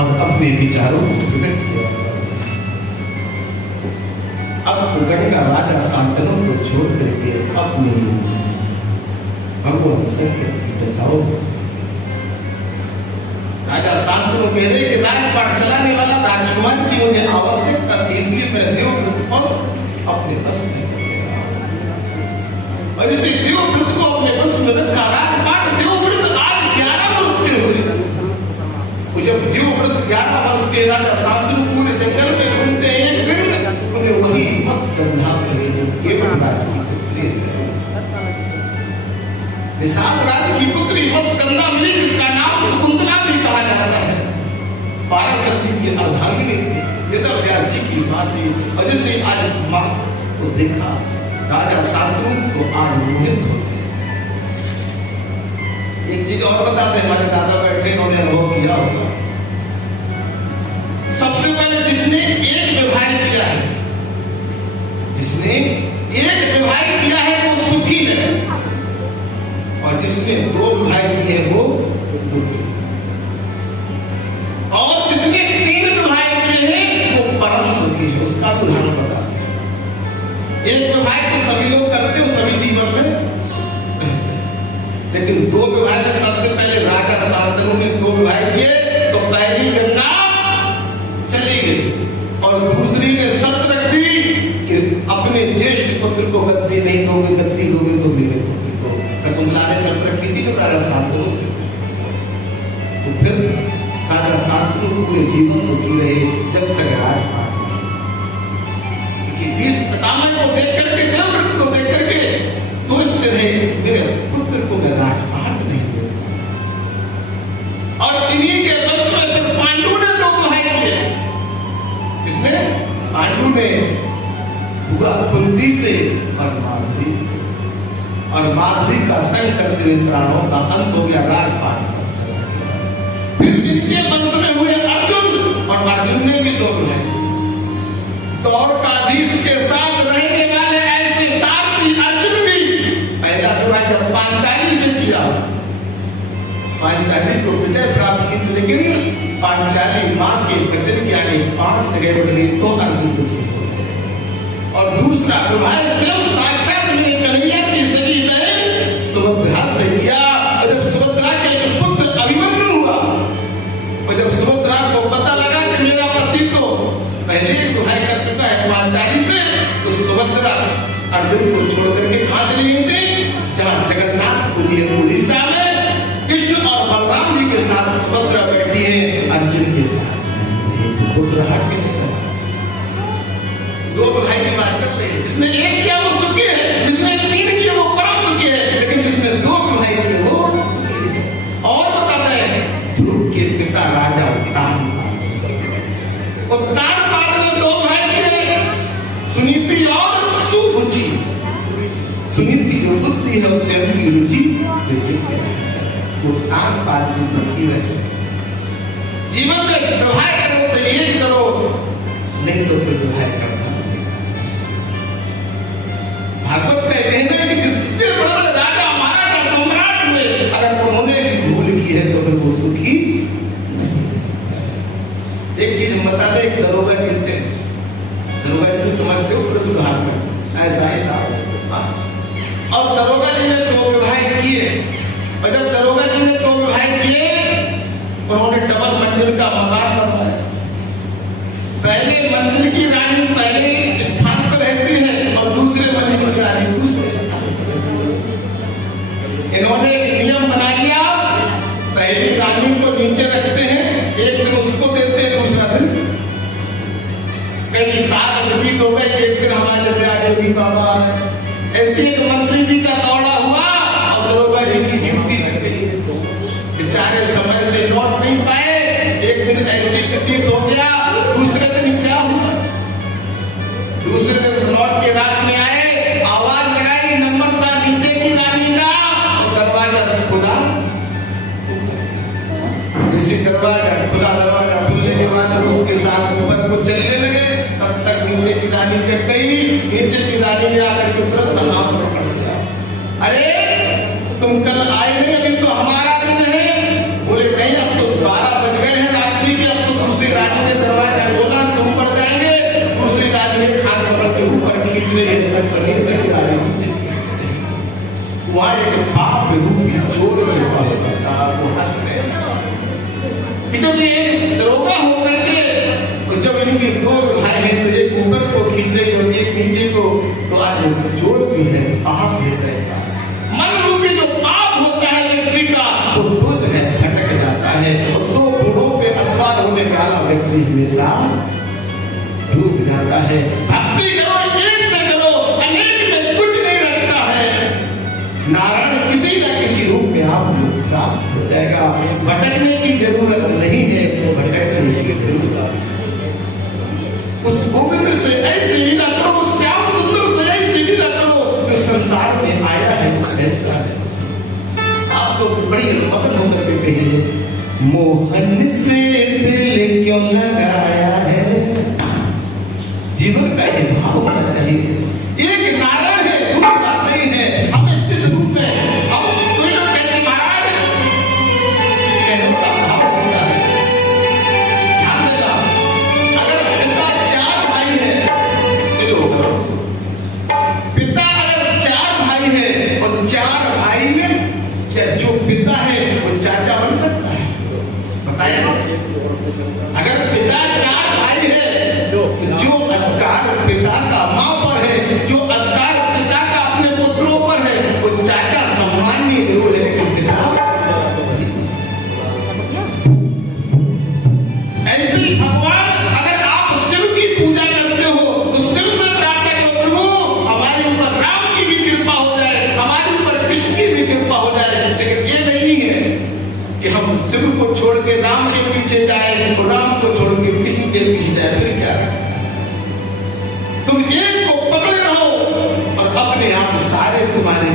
और अपने विचारों को प्रकट किया। अब कुगड़ का राजा शांतनु को छोड़ करके अपनी भगवान शंकर की जटाओं राजा शांतनु कह रहे कि राजपाट चलाने वाला राजकुमार की मुझे आवश्यकता थी, इसलिए मैं देवव्रत को अपने बस में और इसी देवव्रत को अपने बस में रखा। राजपाट देवव्रत आज 11 वर्ष के हुए। जब देवव्रत 11 वर्ष के राजा शांतनु पूरे जंगल में घूमते हैं, फिर उन्हें वही मत गंधा केवल राज की पुत्री निषाद राज की पुत्री गंगा मिली, जिसका नाम शकुंतला भी कहा जाता है। पाराशर जी की अर्धांगिनी थी, वेदव्यास जी की बात थी। और जिससे आज मां को देखा राजा शांतनु को आज मोहित हो गए। एक चीज और बताते हैं, हमारे दादा बैठे उन्होंने अनुभव किया होगा। सबसे पहले जिसने एक विवाह किया है, जिसने एक विवाह किया है वो सुखी है, और जिसने 2 विवाह किए वो दुखी, और जिसने 3 विवाह किए हैं वो परम सुखी है। उसका उदाहरण बता। एक विवाह तो सभी लोग करते हो, सभी जीवन में, लेकिन 2 विवाह में सबसे पहले राजा शांतनु ने 2 विवाह किए तो पहली गंगा चली गई और दूसरी ने शर्त रख दी कि अपने ज्येष्ठ पुत्र को गद्दी नहीं दोगे, गद्दी दोगे तो मेरे पुत्र को। शकुंतला ने शर्त रखी थी तो राजा शांतनु से, तो फिर राजा शांतनु पूरे जीवन को जी रहे जब तक राजपाट भीष्म पितामह को देख करके, देवव्रत को देख करके सोचते रहे मेरे पुत्र को मैं राजपाट नहीं दे। और इन्हीं के बल में फिर पांडु ने 2 विवाह किए। इसमें पांडु ने हुआ कुंती से और माधुरी से, और माधुरी का संग करते हुए प्राणों का अंत हो गया, राजपाट सब चला गया। फिर इनके वंश में हुए अर्जुन, और अर्जुन ने भी 2 विवाह। द्वारकाधीश के साथ रहने वाले ऐसे सारथी अर्जुन भी पहला विवाह जब पांचाली से किया, पांचाली को विजय प्राप्त की, लेकिन पांचाली मां के वचन के आगे 5 जगह बढ़ी तो अर्जुन दुखी हो गए। और दूसरा विवाह स्वयं साक्षात कन्हैया की सगी बहन सुभद्रा से किया। जब सुभद्रा के पुत्र अभिमन्यु हुआ, और जब सुभद्रा को पता लगा कि मेरा पति तो पहले विवाह कर चुका है पांचाली से, तो सुभद्रा अर्जुन को छोड़ करके कहां चली गई थी, जहां जगन्नाथपुरी उड़ीसा में कृष्ण और बलराम जी के साथ सुभद्रा बैठी है, अर्जुन के साथ पुत्र हट के 2 विवाह की बात चलते हैं। जिसने 1 किया वो सुखी है, जिसने 3 किया वो परम सुखी है, लेकिन जिसने 2 विवाह किए वो। और बताते हैं ध्रुव के पिता राजा उत्तानपाद में 2 विवाह किए, सुनीति और सुरुचि। सुनीति जो बुद्धि है उससे उनकी रुचि उत्तानपाद की दुखी रहे। जीवन में विवाह करो तो 1 करो, नहीं तो फिर विवाह करना। भागवत कहते हैं कि जितने बड़े राजा महाराजा सम्राट हुए, अगर उन्होंने भी भूल की है तो फिर वो सुखी। एक चीज हम बता दें, एक दरोगा जी से, दरोगा जी समझते हो पुलिस विभाग में ऐसा और दरोगा जी ने 2 विवाह किए, और जब दरोगा जी ने 2 विवाह किए उन्होंने डबल मंजिल का मकान बनवाया। पहले मंजिल की रानी पहले स्थान पर रहती है और दूसरे मंजिल की रानी दूसरे स्थान पर। इन्होंने एक नियम बना लिया, पहली रानी को नीचे रखते हैं, एक दिन उसको देते हैं, दूसरा दिन कई साल व्यतीत हो गए, एक दिन हमारे जैसे आगे भी बाबा ऐसे एक मंत्री जी का दौड़ा हुआ और दरोगा जी की ड्यूटी लग गई। बेचारे समय से लौट नहीं पाए, एक दिन ऐसे व्यतीत हो गया, दूसरे दिन क्या हुआ, दूसरे दिन लौट के रात में आए, आवाज लगाई नंबर था नीचे की रानी का, तो दरवाजा से खुला, इसी दरवाजा खुला, दरवाजा खुलने के बाद उसके साथ ऊपर को चलने लगे, तब तक नीचे की रानी जग गई। नीचे की रानी ने आकर के तुरंत नाम पकड़ लिया, अरे तुम कल आए नहीं, अभी तो हमारा दिन है। बोले नहीं, अब तो 12 बज गए हैं रात्रि के, अब तो जब ये दरोगा होकर के जब इनके दो भाई हैं तो एक ऊपर को खींच रही होती है नीचे को, तो आज जोड़ भी है पाप भी रहेगा। मन रूपी जो पाप होता है व्यक्ति का वो दो जगह भटक जाता है और दो गुणों पे अस्वाद होने वाला व्यक्ति हमेशा डूब जाता है। भक्ति करो एक से करो, अनेक में कुछ नहीं रखता है। नारायण किसी न किसी रूप में आपको प्राप्त हो जाएगा। भटकने की जरूरत नहीं है, तो भटकने की जरूरत है। उस गोविंद से ऐसे ही ना करो, उस श्याम सुंदर से ऐसे ही ना करो जो संसार में आया है वो ऐसा है। आप लोग बड़ी मगन होकर के कहिए, मोहन से दिल क्यों लगाया है। जीवन का ये भाव होना चाहिए। एक नारायण है, दूसरा नहीं है। हमें जिस रूप में हम कोई लोग कहते महाराज कहने का भाव होता है। ध्यान देना, अगर पिता चार भाई है, चलो पिता अगर चार भाई है और चार भाई में क्या जो पिता है वो चाचा बन सकता है? बताइए ना। अगर पिता चार भाई है, जो अधिकार पिता का मां पर है, जो अधिकार पिता का अपने पुत्रों पर है, वो चाचा सम्माननीय जरूर है लेकिन पिता। ऐसे ही भगवान, अगर आप शिव की पूजा करते हो तो शिव से प्रार्थना करो, प्रभु हमारे ऊपर राम की भी कृपा हो जाए, हमारे ऊपर कृष्ण की भी कृपा हो जाए। लेकिन ये नहीं है कि हम शिव को छोड़ के राम के पीछे जाए, राम को छोड़ के कृष्ण के पीछे जाए। फिर क्या है? तुम एक को पकड़े रहो और अपने आप सारे तुम्हारे